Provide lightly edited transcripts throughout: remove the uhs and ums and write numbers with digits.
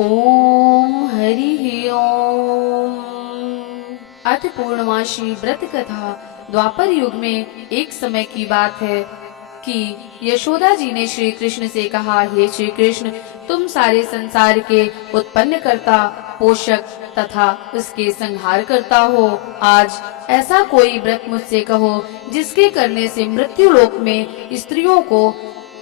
ओम हरि ओम। अथ पूर्णमासी व्रत कथा। द्वापर युग में एक समय की बात है कि यशोदा जी ने श्री कृष्ण से कहा, हे श्री कृष्ण, तुम सारे संसार के उत्पन्न करता, पोषक तथा उसके संहार करता हो। आज ऐसा कोई व्रत मुझसे कहो जिसके करने से मृत्यु लोक में स्त्रियों को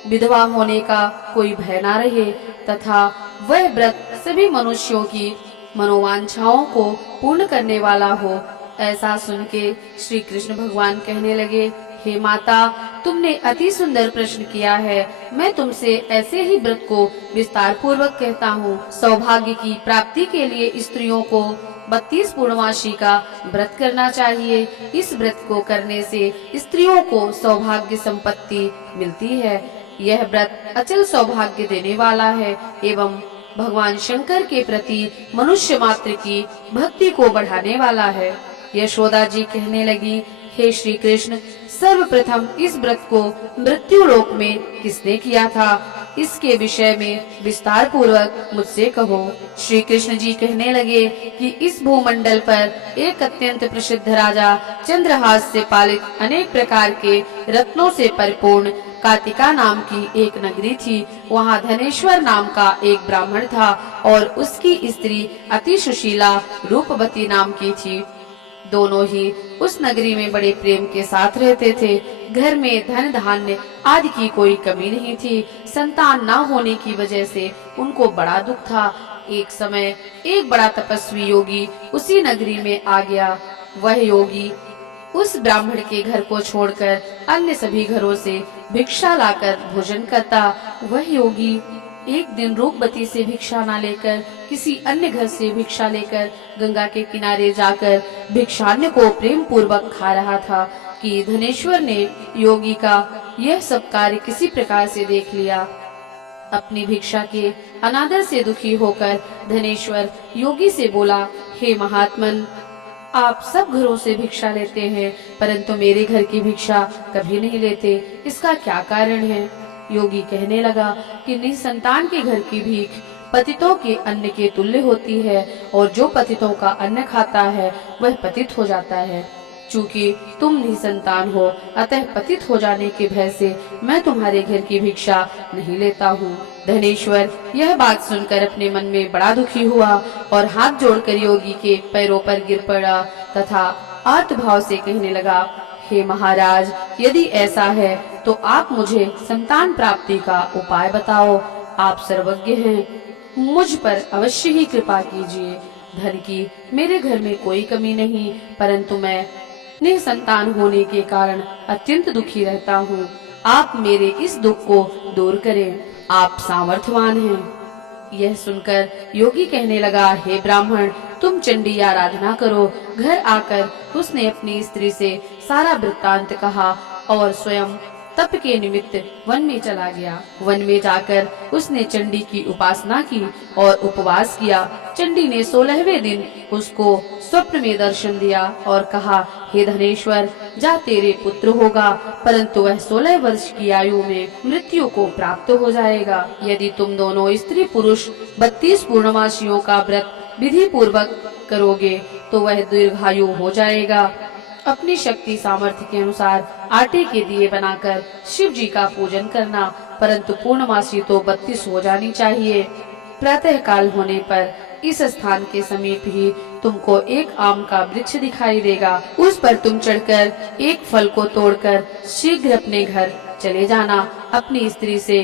विधवा होने का कोई भय ना रहे तथा वह व्रत सभी मनुष्यों की मनोवांछाओं को पूर्ण करने वाला हो। ऐसा सुन के श्री कृष्ण भगवान कहने लगे, हे माता, तुमने अति सुंदर प्रश्न किया है। मैं तुमसे ऐसे ही व्रत को विस्तार पूर्वक कहता हूँ। सौभाग्य की प्राप्ति के लिए स्त्रियों को 32 पूर्णमासी का व्रत करना चाहिए। इस व्रत को करने से स्त्रियों को सौभाग्य संपत्ति मिलती है। यह व्रत अचल सौभाग्य देने वाला है एवं भगवान शंकर के प्रति मनुष्य मात्र की भक्ति को बढ़ाने वाला है। यशोदा जी कहने लगी, हे श्री कृष्ण, सर्वप्रथम इस व्रत को मृत्यु लोक में किसने किया था, इसके विषय में विस्तार पूर्वक मुझसे कहो। श्री कृष्ण जी कहने लगे कि इस भूमंडल पर एक अत्यंत प्रसिद्ध राजा चंद्रहास से पालित अनेक प्रकार के रत्नों से परिपूर्ण कातिका नाम की एक नगरी थी। वहाँ धनेश्वर नाम का एक ब्राह्मण था और उसकी स्त्री अति सुशीला रूपवती नाम की थी। दोनों ही उस नगरी में बड़े प्रेम के साथ रहते थे। घर में धन धान्य आदि की कोई कमी नहीं थी। संतान न होने की वजह से उनको बड़ा दुख था। एक समय एक बड़ा तपस्वी योगी उसी नगरी में आ गया। वह योगी उस ब्राह्मण के घर को छोड़कर अन्य सभी घरों से भिक्षा लाकर भोजन करता। वह योगी एक दिन रूपवती से भिक्षा न लेकर किसी अन्य घर से भिक्षा लेकर गंगा के किनारे जाकर भिक्षान्न को प्रेम पूर्वक खा रहा था कि धनेश्वर ने योगी का यह सब कार्य किसी प्रकार से देख लिया। अपनी भिक्षा के अनादर से दुखी होकर धनेश्वर योगी से बोला, हे महात्मन, आप सब घरों से भिक्षा लेते हैं परंतु मेरे घर की भिक्षा कभी नहीं लेते, इसका क्या कारण है? योगी कहने लगा कि निसंतान के घर की भीख पतितों के अन्न के तुल्य होती है और जो पतितों का अन्न खाता है वह पतित हो जाता है। चूँकि तुम निसंतान हो, अतः पतित हो जाने के भय से मैं तुम्हारे घर की भिक्षा नहीं लेता हूँ। धनेश्वर यह बात सुनकर अपने मन में बड़ा दुखी हुआ और हाथ जोड़कर योगी के पैरों पर गिर पड़ा तथा आर्तभाव से कहने लगा, हे महाराज, यदि ऐसा है तो आप मुझे संतान प्राप्ति का उपाय बताओ। आप सर्वज्ञ हैं, मुझ पर अवश्य ही कृपा कीजिए। धन की मेरे घर में कोई कमी नहीं, परंतु मैं निसंतान होने के कारण अत्यंत दुखी रहता हूँ। आप मेरे इस दुख को दूर करें, आप सामर्थ्यवान हैं। यह सुनकर योगी कहने लगा, हे ब्राह्मण, तुम चंडी आराधना करो। घर आकर उसने अपनी स्त्री से सारा वृत्तांत कहा और स्वयं तप के निमित्त वन में चला गया। वन में जाकर उसने चंडी की उपासना की और उपवास किया। चंडी ने 16वें दिन उसको स्वप्न में दर्शन दिया और कहा, हे धनेश्वर, जा तेरे पुत्र होगा, परंतु वह 16 वर्ष की आयु में मृत्यु को प्राप्त हो जाएगा। यदि तुम दोनों स्त्री पुरुष 32 पूर्णमासियों का व्रत विधि पूर्वक करोगे तो वह दीर्घायु हो जाएगा। अपनी शक्ति सामर्थ्य के अनुसार आटे के दिए बनाकर शिव जी का पूजन करना, परंतु पूर्णमासी तो 32 हो जानी चाहिए। प्रातः काल होने पर इस स्थान के समीप ही तुमको एक आम का वृक्ष दिखाई देगा। उस पर तुम चढ़कर एक फल को तोड़कर शीघ्र अपने घर चले जाना। अपनी स्त्री से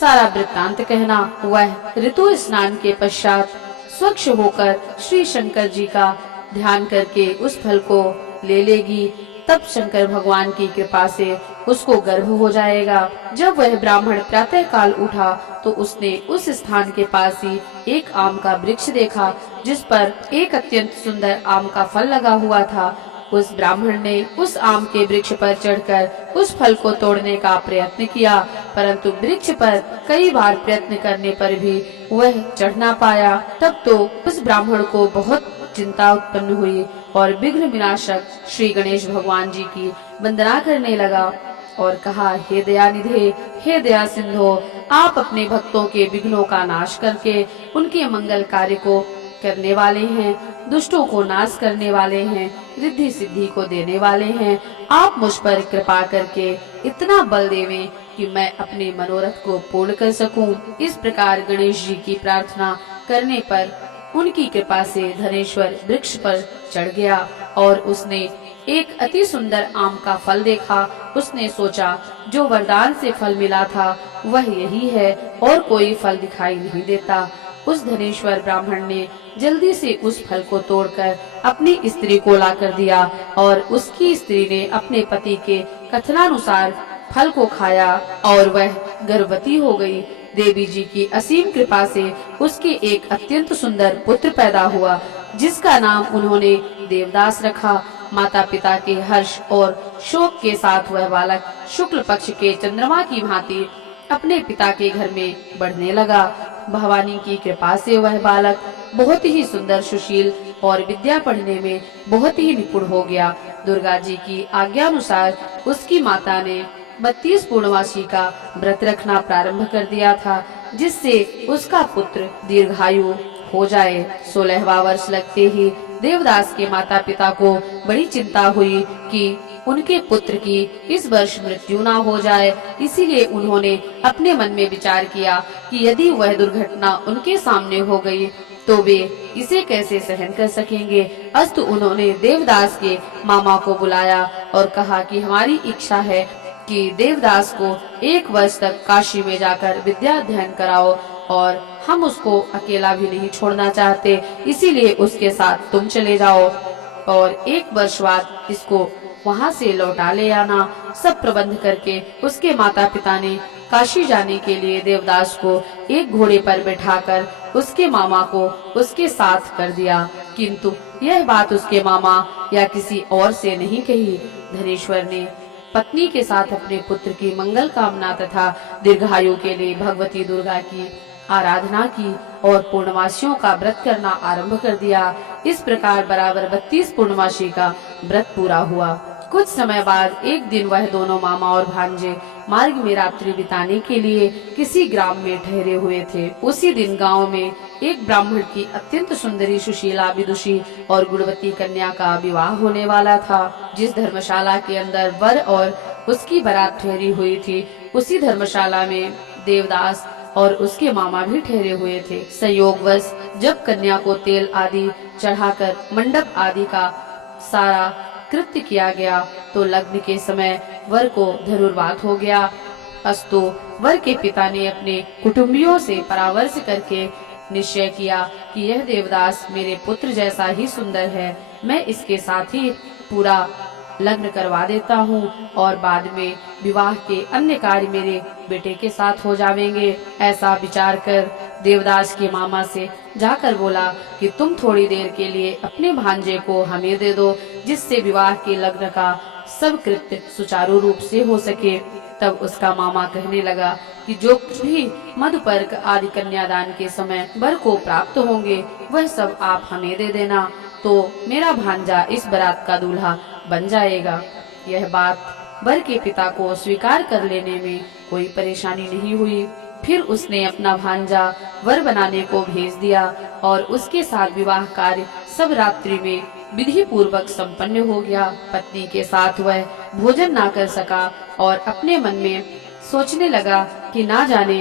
सारा वृत्तांत कहना। वह ऋतु स्नान के पश्चात स्वच्छ होकर श्री शंकर जी का ध्यान करके उस फल को ले लेगी। तब शंकर भगवान की कृपा से उसको गर्भ हो जाएगा। जब वह ब्राह्मण प्रातः काल उठा तो उसने उस स्थान के पास ही एक आम का वृक्ष देखा जिस पर एक अत्यंत सुंदर आम का फल लगा हुआ था। उस ब्राह्मण ने उस आम के वृक्ष पर चढ़कर उस फल को तोड़ने का प्रयत्न किया, परंतु वृक्ष पर कई बार प्रयत्न करने पर भी वह चढ़ ना पाया। तब तो उस ब्राह्मण को बहुत चिंता उत्पन्न हुई और विघ्न विनाशक श्री गणेश भगवान जी की वंदना करने लगा और कहा, हे दयानिधे, हे दया सिंधो, आप अपने भक्तों के विघ्नों का नाश करके उनके मंगल कार्य को करने वाले हैं, दुष्टों को नाश करने वाले हैं, रिद्धि सिद्धि को देने वाले हैं। आप मुझ पर कृपा करके इतना बल देवें कि मैं अपने मनोरथ को पूर्ण कर सकूं। इस प्रकार गणेश जी की प्रार्थना करने पर उनकी कृपा से धनेश्वर वृक्ष पर चढ़ गया और उसने एक अति सुंदर आम का फल देखा। उसने सोचा जो वरदान से फल मिला था वह यही है और कोई फल दिखाई नहीं देता। उस धनेश्वर ब्राह्मण ने जल्दी से उस फल को तोड़कर अपनी स्त्री को ला कर दिया और उसकी स्त्री ने अपने पति के कथनानुसार फल को खाया और वह गर्भवती हो गई। देवी जी की असीम कृपा से उसके एक अत्यंत सुंदर पुत्र पैदा हुआ, जिसका नाम उन्होंने देवदास रखा। माता पिता के हर्ष और शोक के साथ वह बालक शुक्ल पक्ष के चंद्रमा की भांति अपने पिता के घर में बढ़ने लगा। भवानी की कृपा से वह बालक बहुत ही सुंदर, सुशील और विद्या पढ़ने में बहुत ही निपुण हो गया। दुर्गा जी की आज्ञानुसार उसकी माता ने 32 पूर्णमासी का व्रत रखना प्रारंभ कर दिया था, जिससे उसका पुत्र दीर्घायु हो जाए। 16वां वर्ष लगते ही देवदास के माता पिता को बड़ी चिंता हुई कि उनके पुत्र की इस वर्ष मृत्यु ना हो जाए। इसीलिए उन्होंने अपने मन में विचार किया कि यदि वह दुर्घटना उनके सामने हो गई तो वे इसे कैसे सहन कर सकेंगे। अस्तु उन्होंने देवदास के मामा को बुलाया और कहा कि हमारी इच्छा है कि देवदास को 1 वर्ष तक काशी में जाकर विद्या अध्ययन कराओ और हम उसको अकेला भी नहीं छोड़ना चाहते, इसीलिए उसके साथ तुम चले जाओ और 1 वर्ष बाद इसको वहाँ से लौटा ले आना। सब प्रबंध करके उसके माता पिता ने काशी जाने के लिए देवदास को एक घोड़े पर बैठाकर उसके मामा को उसके साथ कर दिया, किंतु यह बात उसके मामा या किसी और से नहीं कही। धनेश्वर ने पत्नी के साथ अपने पुत्र की मंगल कामना तथा दीर्घायु के लिए भगवती दुर्गा की आराधना की और पूर्णमासियों का व्रत करना आरंभ कर दिया। इस प्रकार बराबर 32 पूर्णमासी का व्रत पूरा हुआ। कुछ समय बाद एक दिन वह दोनों मामा और भांजे मार्ग में रात्रि बिताने के लिए किसी ग्राम में ठहरे हुए थे। उसी दिन गांव में एक ब्राह्मण की अत्यंत सुंदरी, सुशीला, विदुषी और गुणवती कन्या का विवाह होने वाला था। जिस धर्मशाला के अंदर वर और उसकी बारात ठहरी हुई थी, उसी धर्मशाला में देवदास और उसके मामा भी ठहरे हुए थे। संयोगवश जब कन्या को तेल आदि चढ़ाकर मंडप आदि का सारा कृत्य किया गया तो लग्न के समय वर को धनुर्वात हो गया। अस्तु वर के पिता ने अपने कुटुंबियों से परामर्श करके निश्चय किया कि यह देवदास मेरे पुत्र जैसा ही सुंदर है, मैं इसके साथ ही पूरा लग्न करवा देता हूँ और बाद में विवाह के अन्य कार्य मेरे बेटे के साथ हो जाएंगे। ऐसा विचार कर देवदास के मामा से जाकर बोला कि तुम थोड़ी देर के लिए अपने भांजे को हमें दे दो, जिससे विवाह के लग्न का सब कृत्य सुचारू रूप से हो सके। तब उसका मामा कहने लगा कि जो कुछ भी मधुपर्क आदि कन्यादान के समय वर को प्राप्त होंगे वह सब आप हमें दे देना, तो मेरा भांजा इस बारात का दूल्हा बन जाएगा। यह बात वर के पिता को स्वीकार कर लेने में कोई परेशानी नहीं हुई। फिर उसने अपना भांजा वर बनाने को भेज दिया और उसके साथ विवाह कार्य सब रात्रि में विधि पूर्वक संपन्न हो गया। पत्नी के साथ वह भोजन ना कर सका और अपने मन में सोचने लगा कि ना जाने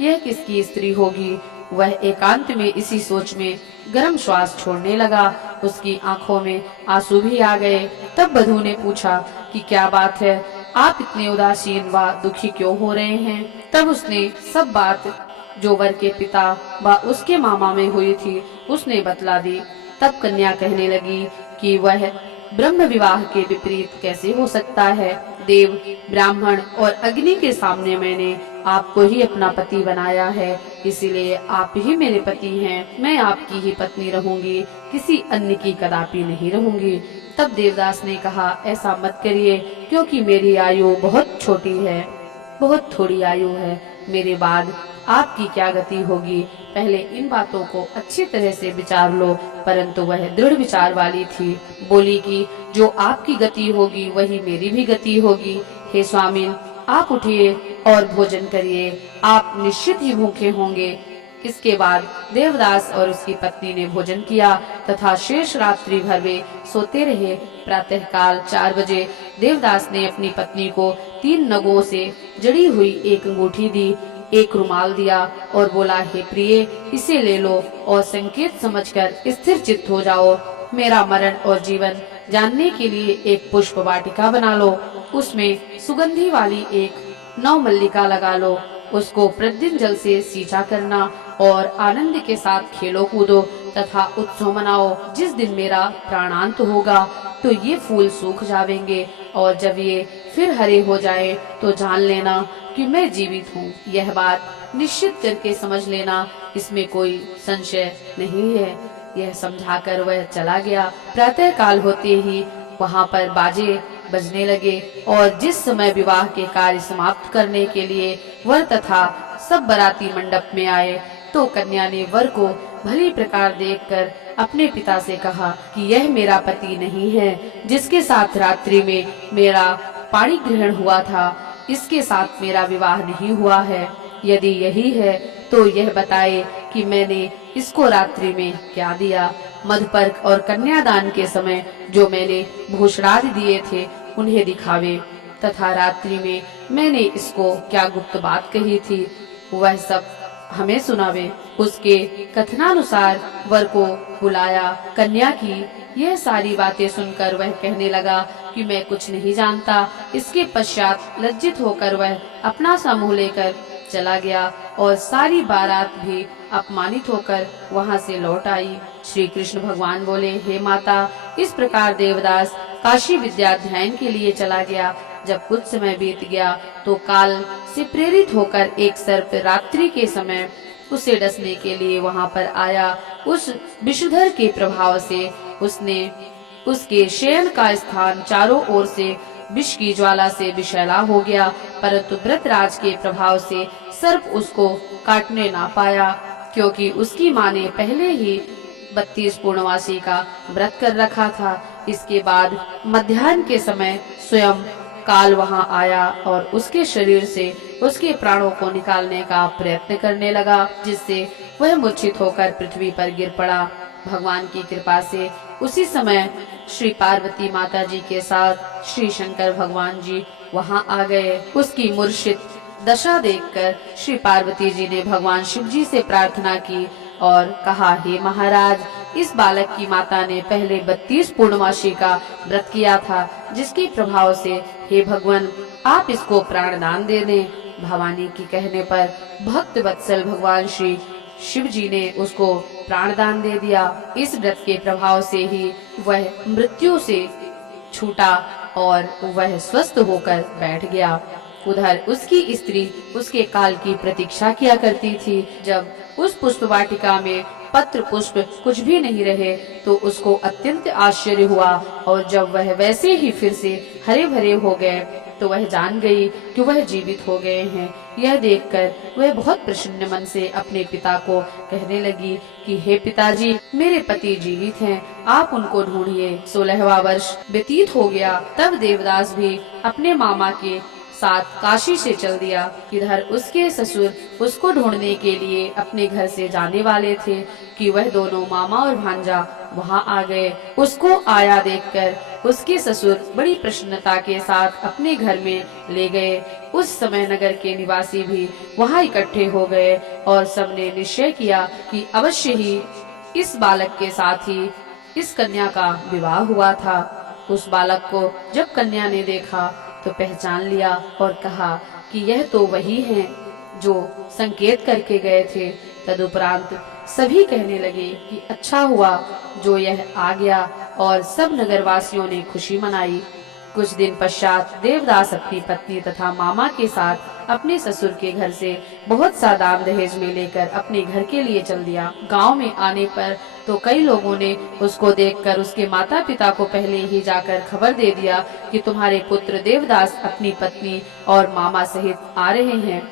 यह किसकी स्त्री होगी। वह एकांत में इसी सोच में गर्म श्वास छोड़ने लगा। उसकी आंखों में आंसू भी आ गए। तब बधू ने पूछा कि क्या बात है, आप इतने उदासीन व दुखी क्यों हो रहे हैं। तब उसने सब बात जो वर के पिता व उसके मामा में हुई थी उसने बतला दी। तब कन्या कहने लगी कि वह ब्रह्म विवाह के विपरीत कैसे हो सकता है। देव, ब्राह्मण और अग्नि के सामने मैंने आपको ही अपना पति बनाया है, इसीलिए आप ही मेरे पति हैं। मैं आपकी ही पत्नी रहूंगी, किसी अन्य की कदापि नहीं रहूंगी। तब देवदास ने कहा, ऐसा मत करिए, क्योंकि मेरी आयु बहुत छोटी है, बहुत थोड़ी आयु है। मेरे बाद आपकी क्या गति होगी, पहले इन बातों को अच्छी तरह से विचार लो। परंतु वह दृढ़ विचार वाली थी। बोली कि जो आपकी गति होगी वही मेरी भी गति होगी। हे स्वामिन, आप उठिए और भोजन करिए। आप निश्चित ही भूखे होंगे। इसके बाद देवदास और उसकी पत्नी ने भोजन किया तथा शेष रात्रि भर वे सोते रहे। प्रातः काल 4 बजे देवदास ने अपनी पत्नी को 3 नगों से जड़ी हुई एक अंगूठी दी, एक रुमाल दिया और बोला, हे प्रिय, इसे ले लो और संकेत समझकर स्थिर चित्त हो जाओ। मेरा मरण और जीवन जानने के लिए एक पुष्प वाटिका बना लो, उसमें सुगंधी वाली एक नवमल्लिका लगा लो, उसको प्रतिदिन जल से सींचा करना और आनंद के साथ खेलो कूदो तथा उत्सव मनाओ। जिस दिन मेरा प्राणांत होगा तो ये फूल सूख जावेंगे और जब ये फिर हरे हो जाए तो जान लेना कि मैं जीवित हूँ। यह बात निश्चित करके समझ लेना, इसमें कोई संशय नहीं है। यह समझाकर वह चला गया। प्रातः काल होते ही वहाँ पर बाजे बजने लगे और जिस समय विवाह के कार्य समाप्त करने के लिए वर तथा सब बाराती मंडप में आए तो कन्या ने वर को भली प्रकार देखकर अपने पिता से कहा कि यह मेरा पति नहीं है, जिसके साथ रात्रि में मेरा पाणी ग्रहण हुआ था, इसके साथ मेरा विवाह नहीं हुआ है। यदि यही है तो यह बताए कि मैंने इसको रात्रि में क्या दिया। मधुपर्क और कन्यादान के समय जो मैंने भूषणादि दिए थे उन्हें दिखावे तथा रात्रि में मैंने इसको क्या गुप्त बात कही थी वह सब हमें सुनावे। उसके कथनानुसार वर को बुलाया। कन्या की यह सारी बातें सुनकर वह कहने लगा कि मैं कुछ नहीं जानता। इसके पश्चात लज्जित होकर वह अपना सा मुंह लेकर चला गया और सारी बारात भी अपमानित होकर वहां से लौट आई। श्री कृष्ण भगवान बोले, हे माता, इस प्रकार देवदास काशी विद्याध्ययन के लिए चला गया। जब कुछ समय बीत गया तो काल से प्रेरित होकर एक सर्प रात्रि के समय उसे डसने के लिए वहां पर आया। उस विषधर के प्रभाव से उसने उसके शयन का स्थान चारों ओर से विष की ज्वाला से विषैला हो गया, परंतु व्रतराज के प्रभाव से सर्प उसको काटने ना पाया, क्योंकि उसकी माँ ने पहले ही 32 पूर्णवासी का व्रत कर रखा था। इसके बाद मध्याह्न के समय स्वयं काल वहां आया और उसके शरीर से उसके प्राणों को निकालने का प्रयत्न करने लगा, जिससे वह मूर्छित होकर पृथ्वी पर गिर पड़ा। भगवान की कृपा से उसी समय श्री पार्वती माता जी के साथ श्री शंकर भगवान जी वहां आ गए। उसकी मूर्छित दशा देखकर श्री पार्वती जी ने भगवान शिव जी से प्रार्थना की और कहा, हे महाराज, इस बालक की माता ने पहले 32 पूर्णमासी का व्रत किया था, जिसके प्रभाव से हे भगवान आप इसको प्राणदान दे दें। भवानी की कहने पर भक्त वत्सल भगवान श्री शिव जी ने उसको प्राणदान दे दिया। इस व्रत के प्रभाव से ही वह मृत्यु से छूटा और वह स्वस्थ होकर बैठ गया। उधर उसकी स्त्री उसके काल की प्रतीक्षा किया करती थी। जब उस पुष्प वाटिका में पत्र पुष्प कुछ भी नहीं रहे तो उसको अत्यंत आश्चर्य हुआ और जब वह वैसे ही फिर से हरे भरे हो गए तो वह जान गई कि वह जीवित हो गए हैं। यह देखकर वह बहुत प्रसन्न मन से अपने पिता को कहने लगी कि हे पिताजी, मेरे पति जीवित हैं, आप उनको ढूंढिए। 16वां वर्ष व्यतीत हो गया। तब देवदास भी अपने मामा के साथ काशी से चल दिया। इधर उसके ससुर उसको ढूंढने के लिए अपने घर से जाने वाले थे कि वह दोनों मामा और भांजा वहां आ गए। उसको आया देखकर उसके ससुर बड़ी प्रसन्नता के साथ अपने घर में ले गए। उस समय नगर के निवासी भी वहां इकट्ठे हो गए और सबने निश्चय किया कि अवश्य ही इस बालक के साथ ही इस कन्या का विवाह हुआ था। उस बालक को जब कन्या ने देखा तो पहचान लिया और कहा कि यह तो वही है जो संकेत करके गए थे। तदुपरांत सभी कहने लगे कि अच्छा हुआ जो यह आ गया और सब नगरवासियों ने खुशी मनाई। कुछ दिन पश्चात देवदास अपनी पत्नी तथा मामा के साथ अपने ससुर के घर से बहुत सा दान दहेज में लेकर अपने घर के लिए चल दिया। गांव में आने पर तो कई लोगों ने उसको देखकर उसके माता पिता को पहले ही जाकर खबर दे दिया कि तुम्हारे पुत्र देवदास अपनी पत्नी और मामा सहित आ रहे हैं।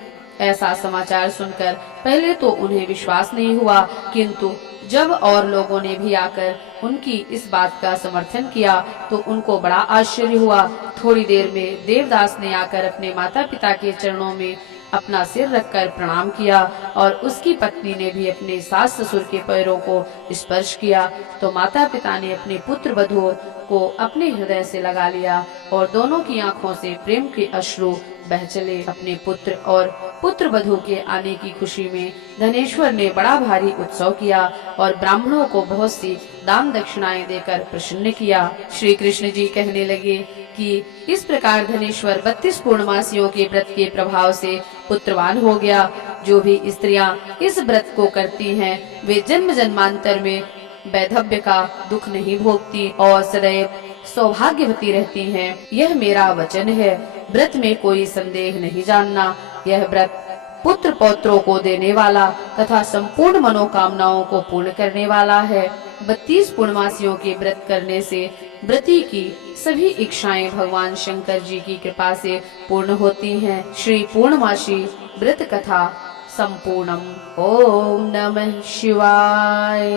ऐसा समाचार सुनकर पहले तो उन्हें विश्वास नहीं हुआ, किंतु जब और लोगों ने भी आकर उनकी इस बात का समर्थन किया तो उनको बड़ा आश्चर्य हुआ। थोड़ी देर में देवदास ने आकर अपने माता पिता के चरणों में अपना सिर रखकर प्रणाम किया और उसकी पत्नी ने भी अपने सास ससुर के पैरों को स्पर्श किया। तो माता पिता ने अपने पुत्र वधू को अपने हृदय से लगा लिया और दोनों की आंखों से प्रेम के अश्रु बह चले। अपने पुत्र और पुत्र वधू के आने की खुशी में धनेश्वर ने बड़ा भारी उत्सव किया और ब्राह्मणों को बहुत सी दान दक्षिणाएं देकर प्रसन्न किया। श्री कृष्ण जी कहने लगे कि इस प्रकार धनेश्वर 32 पूर्णमासियों के व्रत के प्रभाव से पुत्रवान हो गया। जो भी स्त्रियां इस व्रत को करती हैं, वे जन्म जन्मांतर में वैधव्य का दुख नहीं भोगती और सदैव सौभाग्यवती रहती हैं। यह मेरा वचन है। व्रत में कोई संदेह नहीं जानना। यह व्रत पुत्र पौत्रों को देने वाला तथा संपूर्ण मनोकामनाओं को पूर्ण करने वाला है। 32 पूर्णमासियों के व्रत करने से व्रती की सभी इच्छाएं भगवान शंकर जी की कृपा से पूर्ण होती हैं। श्री पूर्णमासी व्रत कथा संपूर्णम। ओम नमः शिवाय।